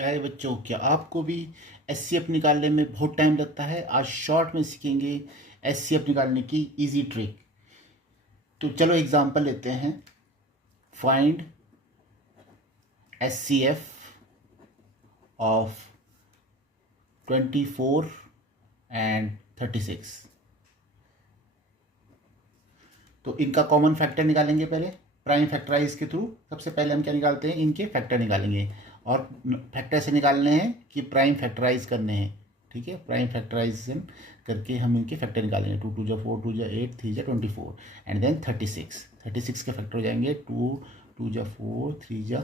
प्यारे बच्चों, क्या आपको भी एचसीएफ निकालने में बहुत टाइम लगता है? आज शॉर्ट में सीखेंगे एचसीएफ निकालने की इजी ट्रिक। तो चलो एग्जांपल लेते हैं। Find HCF of 24 and 36। तो इनका कॉमन फैक्टर निकालेंगे पहले प्राइम फैक्टराइज के थ्रू। सबसे पहले हम क्या निकालते हैं, इनके फैक्टर निकालेंगे और फैक्टर से निकालने हैं कि प्राइम फैक्टराइज करने हैं। ठीक है, प्राइम फैक्टराइजेशन करके हम इनके फैक्टर निकालेंगे। 2 2 जा 4, 2 जा 8, 3 जा 24 एंड देन 36। 36 के फैक्टर हो जाएंगे 2 2 जा 4, 3 जा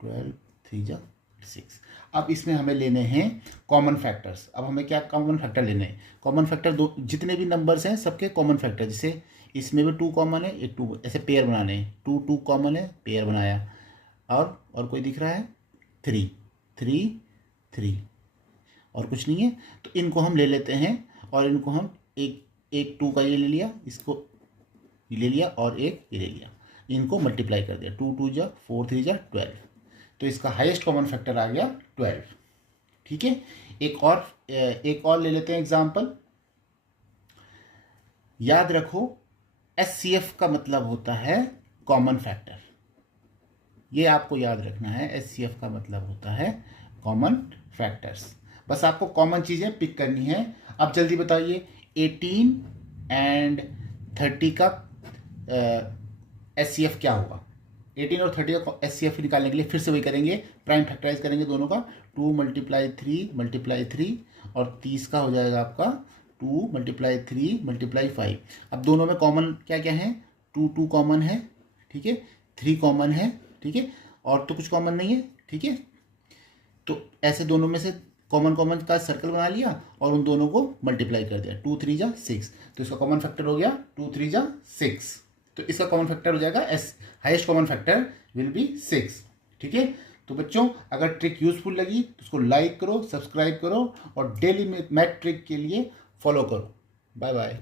12, 3 जा 6। अब इसमें हमें लेने हैं कॉमन फैक्टर्स। अब हमें क्या कॉमन फैक्टर लेने हैं? कॉमन फैक्टर दो जितने भी नंबर्स हैं सबके कॉमन फैक्टर। जैसे इसमें भी 2 कॉमन है, एक 2, ऐसे पेयर बनाने हैं। 2 2 कॉमन है, पेयर बनाया। और कोई दिख रहा है 3 3 3 और कुछ नहीं है। तो इनको हम ले लेते हैं और इनको हम एक 2 का ये ले लिया, इसको ये ले लिया और एक ये ले लिया। इनको मल्टीप्लाई कर दिया। 2 2 जा 4, 3 जा 12। तो इसका हाईएस्ट कॉमन फैक्टर आ गया 12। ठीक है, एक और ले लेते हैं एग्जाम्पल। याद रखो, एचसीएफ का मतलब होता है कॉमन फैक्टर। ये आपको याद रखना है, एचसीएफ का मतलब होता है कॉमन फैक्टर्स। बस आपको कॉमन चीजें पिक करनी है। अब जल्दी बताइए, 18 एंड 30 का एचसीएफ क्या होगा? 18 और 30 का एचसीएफ निकालने के लिए फिर से वही करेंगे, प्राइम फैक्टराइज करेंगे दोनों का। 2 × 3 × 3 और 30 का हो जाएगा आपका 2 × 3 × 5। अब दोनों में कॉमन क्या क्या है? 2 2 कॉमन है, ठीक है, 3 कॉमन है, ठीक है, और तो कुछ कॉमन नहीं है। ठीक है, तो ऐसे दोनों में से कॉमन का सर्कल बना लिया और उन दोनों को मल्टीप्लाई कर दिया। 2 3 जा 6, तो इसका कॉमन फैक्टर हो गया 2 3 जा 6। तो इसका कॉमन फैक्टर हो जाएगा highest common factor will be 6। ठीक है, तो बच्चों अगर ट्रिक यूजफुल लगी तो उसको लाइक करो, सब्सक्राइब करो और डेली मैथ ट्रिक के लिए फॉलो करो। Bye bye.